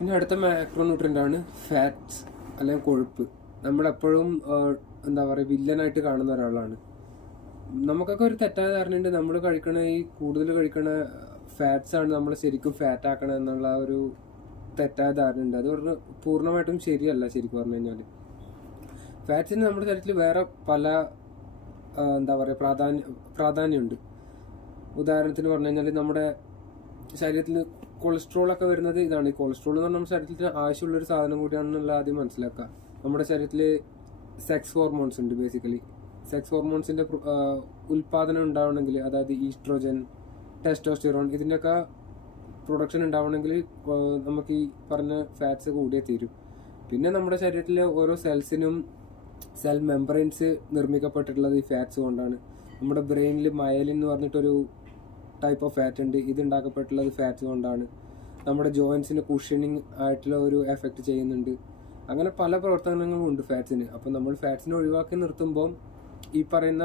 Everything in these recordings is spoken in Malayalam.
ഇനി അടുത്ത മാക്രോന്യൂട്രിയന്റ് ആണ് ഫാറ്റ്സ് അല്ലെങ്കിൽ കൊഴുപ്പ്. നമ്മളെപ്പോഴും എന്താ പറയുക വില്ലനായിട്ട് കാണുന്ന ഒരാളാണ്. നമുക്കൊക്കെ ഒരു തെറ്റായ ധാരണയുണ്ട്. നമ്മൾ കഴിക്കണ ഈ കൂടുതൽ കഴിക്കണ ഫാറ്റ്സ് ആണ് നമ്മൾ ശരിക്കും ഫാറ്റ് ആക്കണം എന്നുള്ള ഒരു തെറ്റായ ധാരണയുണ്ട്. അത് പറഞ്ഞ പൂർണമായിട്ടും ശരിയല്ല ശരിക്കും പറഞ്ഞു കഴിഞ്ഞാൽ ഫാറ്റ്സിന് നമ്മുടെ ശരീരത്തിൽ വേറെ പല എന്താ പറയുക പ്രാധാന്യ പ്രാധാന്യമുണ്ട്. ഉദാഹരണത്തിന് പറഞ്ഞു കഴിഞ്ഞാൽ നമ്മുടെ ശരീരത്തിൽ കൊളസ്ട്രോൾ ഒക്കെ വരുന്നത് ഇതാണ്. കൊളസ്ട്രോൾ എന്ന് പറഞ്ഞാൽ നമ്മുടെ ശരീരത്തിൽ ആവശ്യമുള്ള ഒരു സാധനം കൂടിയാണെന്നുള്ള ആദ്യം മനസ്സിലാക്കുക. നമ്മുടെ ശരീരത്തിൽ സെക്സ് ഹോർമോൺസ് ഉണ്ട് ബേസിക്കലി സെക്സ് ഹോർമോൺസിന്റെ ഉൽപാദനം ഉണ്ടാവണമെങ്കിൽ അതായത് ഈസ്ട്രോജൻ ടെസ്റ്റോസ്റ്റിറോൺ ഇതിന്റെയൊക്കെ പ്രൊഡക്ഷൻ ഉണ്ടാവണമെങ്കിൽ നമുക്ക് ഈ പറഞ്ഞ ഫാറ്റ്സ് കൂടിയേ തീരും. പിന്നെ നമ്മുടെ ശരീരത്തിലെ ഓരോ സെൽസിനും സെൽ മെമ്പറൈൻസ് നിർമ്മിക്കപ്പെട്ടിട്ടുള്ളത് ഈ ഫാറ്റ്സ് കൊണ്ടാണ്. നമ്മുടെ ബ്രെയിനിൽ മയലിൻ എന്ന് പറഞ്ഞിട്ടൊരു ടൈപ്പ് ഓഫ് ഫാറ്റ് ഉണ്ട്. ഇത് ഉണ്ടാക്കപ്പെട്ടുള്ളത് ഫാറ്റ് കൊണ്ടാണ്. നമ്മുടെ ജോയിൻസിന് കുഷനിങ് ആയിട്ടുള്ള ഒരു എഫക്റ്റ് ചെയ്യുന്നുണ്ട്. അങ്ങനെ പല പ്രവർത്തനങ്ങളും ഉണ്ട് ഫാറ്റ്സിന് അപ്പം നമ്മൾ ഫാറ്റ്സിനെ ഒഴിവാക്കി നിർത്തുമ്പോൾ ഈ പറയുന്ന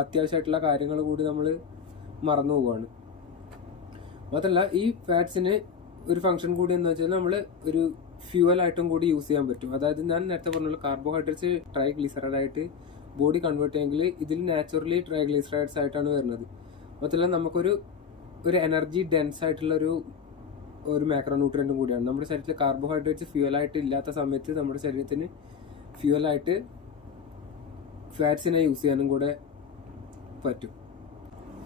അത്യാവശ്യമായിട്ടുള്ള കാര്യങ്ങൾ കൂടി നമ്മൾ മറന്നു പോവാണ്. മാത്രമല്ല ഈ ഫാറ്റ്സിന് ഒരു ഫങ്ഷൻ കൂടി എന്ന് വെച്ചാൽ നമ്മൾ ഒരു ഫ്യൂവൽ ആയിട്ടും കൂടി യൂസ് ചെയ്യാൻ പറ്റും. അതായത് ഞാൻ നേരത്തെ പറഞ്ഞുള്ള കാർബോഹൈഡ്രേറ്റ്സ് ട്രൈഗ്ലിസറൈഡ് ആയിട്ട് ബോഡി കൺവേർട്ട് ചെയ്യുമെങ്കിൽ ഇതിൽ നാച്ചുറലി ട്രൈഗ്ലിസറൈഡ്സ് ആയിട്ടാണ് വരുന്നത്. മാത്രമല്ല നമുക്കൊരു ഒരു എനർജി ഡെൻസ് ആയിട്ടുള്ള ഒരു ഒരു മാക്രോന്യൂട്രിയന്റും കൂടിയാണ്. നമ്മുടെ ശരീരത്തിൽ കാർബോഹൈഡ്രേറ്റ്സ് ഫ്യൂൽ ആയിട്ട് ഇല്ലാത്ത സമയത്ത് നമ്മുടെ ശരീരത്തിന് ആയിട്ട് ഫാറ്റ്സിനെ യൂസ് ചെയ്യാനും കൂടെ പറ്റും.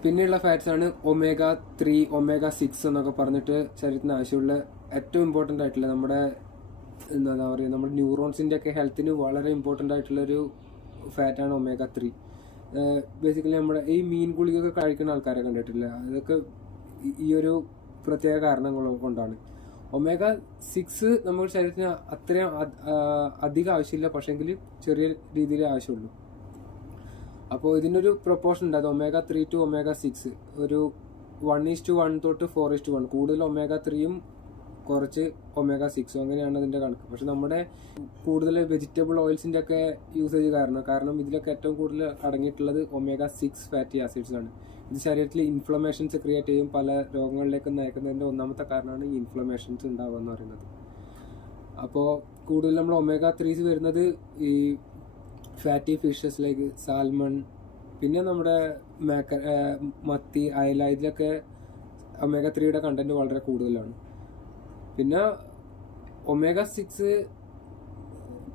പിന്നെയുള്ള ഫാറ്റ്സ് ആണ് ഒമേഗ ത്രീ ഒമേഗ സിക്സ് എന്നൊക്കെ പറഞ്ഞിട്ട് ശരീരത്തിന് ആവശ്യമുള്ള ഏറ്റവും ഇമ്പോർട്ടന്റ് ആയിട്ടുള്ള നമ്മുടെ എന്താ പറയുക നമ്മുടെ ന്യൂറോൺസിന്റെ ഒക്കെ ഹെൽത്തിന് വളരെ ഇമ്പോർട്ടന്റ് ആയിട്ടുള്ളൊരു ഫാറ്റാണ് ഒമേഗ ത്രീ ബേസിക്കലി നമ്മുടെ ഈ മീൻ ഗുളികയൊക്കെ കഴിക്കുന്ന ആൾക്കാരെ കണ്ടിട്ടില്ല. അതൊക്കെ ഈ- ഒരു പ്രത്യേക കാരണങ്ങൾ കൊണ്ടാണ്. ഒമേഗ സിക്സ് നമ്മുടെ ശരീരത്തിന് അത്രയും അധികം ആവശ്യമില്ല. പക്ഷെങ്കിൽ ചെറിയ രീതിയിൽ ആവശ്യമുള്ളൂ. അപ്പോൾ ഇതിനൊരു പ്രൊപ്പോർഷൻ ഉണ്ട്. അത് omega three to omega six ഒരു വൺ ഈസ് ടു വൺ തൊട്ട് ഫോർ ഈസ് ടു വൺ കൂടുതൽ ഒമേഗ ത്രീയും കുറച്ച് ഒമേഗ സിക്സ് അങ്ങനെയാണ് അതിന്റെ കണക്ക്. പക്ഷെ നമ്മുടെ കൂടുതൽ വെജിറ്റബിൾ ഓയിൽസിന്റെ ഒക്കെ യൂസേജ് കാരണം കാരണം ഇതിലൊക്കെ ഏറ്റവും കൂടുതൽ അടങ്ങിയിട്ടുള്ളത് ഒമേഗ സിക്സ് ഫാറ്റി ആസിഡ്സ് ആണ്. ഇത് ശരീരത്തിൽ ഇൻഫ്ലമേഷൻസ് ക്രിയേറ്റ് ചെയ്യും പല രോഗങ്ങളിലേക്ക് നയിക്കുന്നതിന്റെ ഒന്നാമത്തെ കാരണമാണ് ഈ ഇൻഫ്ലമേഷൻസ് ഉണ്ടാവുക എന്ന് പറയുന്നത്. അപ്പോൾ കൂടുതൽ നമ്മൾ ഒമേഗ ത്രീസ് വരുന്നത് ഈ ഫാറ്റി ഫിഷസ് ലൈക്ക് സാൽമൺ പിന്നെ നമ്മുടെ മാക്ക മത്തി അയല ഇതിലൊക്കെ ഒമേഗ ത്രീയുടെ കണ്ടന്റ് വളരെ കൂടുതലാണ്. പിന്നെ ഒമേഗ സിക്സ്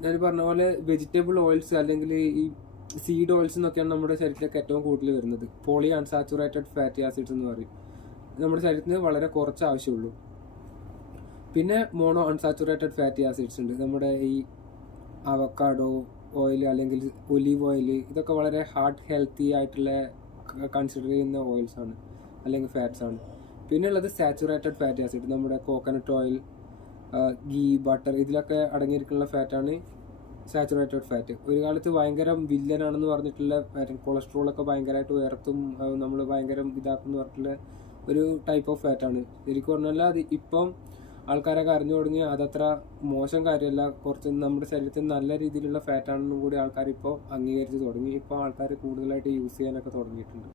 ഞാൻ പറഞ്ഞ പോലെ വെജിറ്റബിൾ ഓയിൽസ് അല്ലെങ്കിൽ ഈ സീഡ് ഓയിൽസ് എന്നൊക്കെയാണ് നമ്മുടെ ശരീരത്തിലേക്ക് ഏറ്റവും കൂടുതൽ വരുന്നത്. പോളി അൺസാച്ചുറേറ്റഡ് ഫാറ്റി ആസിഡ്സ് എന്ന് പറയും. നമ്മുടെ ശരീരത്തിന് വളരെ കുറച്ച് ആവശ്യമുള്ളൂ. പിന്നെ മോണോ അൺസാച്ചുറേറ്റഡ് ഫാറ്റി ആസിഡ്സ് ഉണ്ട്. നമ്മുടെ ഈ അവക്കാഡോ ഓയിൽ അല്ലെങ്കിൽ ഒലീവ് ഓയിൽ ഇതൊക്കെ വളരെ ഹാർട്ട് ഹെൽത്തി ആയിട്ടുള്ള കൺസിഡർ ചെയ്യുന്ന ഓയിൽസ് ആണ്. അല്ലെങ്കിൽ ഫാറ്റ്സ് ആണ്. പിന്നെ ഉള്ളത് സാച്ചുറേറ്റഡ് ഫാറ്റി ആസിഡ് നമ്മുടെ കോക്കനട്ട് ഓയിൽ ഗീ ബട്ടർ ഇതിലൊക്കെ അടങ്ങിയിരിക്കുന്ന ഫാറ്റാണ് സാച്ചുറേറ്റഡ് ഫാറ്റ് ഒരു കാലത്ത് ഭയങ്കര വില്ലനാണെന്ന് പറഞ്ഞിട്ടുള്ള ഫാറ്റ് കൊളസ്ട്രോൾ ഒക്കെ ഭയങ്കരമായിട്ട് ഉയർത്തും നമ്മൾ ഭയങ്കര ഇതാക്കും പറഞ്ഞിട്ടുള്ള ഒരു ടൈപ്പ് ഓഫ് ഫാറ്റാണ് ശരിക്കും പറഞ്ഞാൽ അത് ഇപ്പം ആൾക്കാരൊക്കെ അറിഞ്ഞു തുടങ്ങി അതത്ര മോശം കാര്യമല്ല. കുറച്ച് നമ്മുടെ ശരീരത്തിൽ നല്ല രീതിയിലുള്ള ഫാറ്റാണെന്നും കൂടി ആൾക്കാർ ഇപ്പോൾ അംഗീകരിച്ച് തുടങ്ങി. ഇപ്പോൾ ആൾക്കാർ കൂടുതലായിട്ട് യൂസ് ചെയ്യാനൊക്കെ തുടങ്ങിയിട്ടുണ്ട്.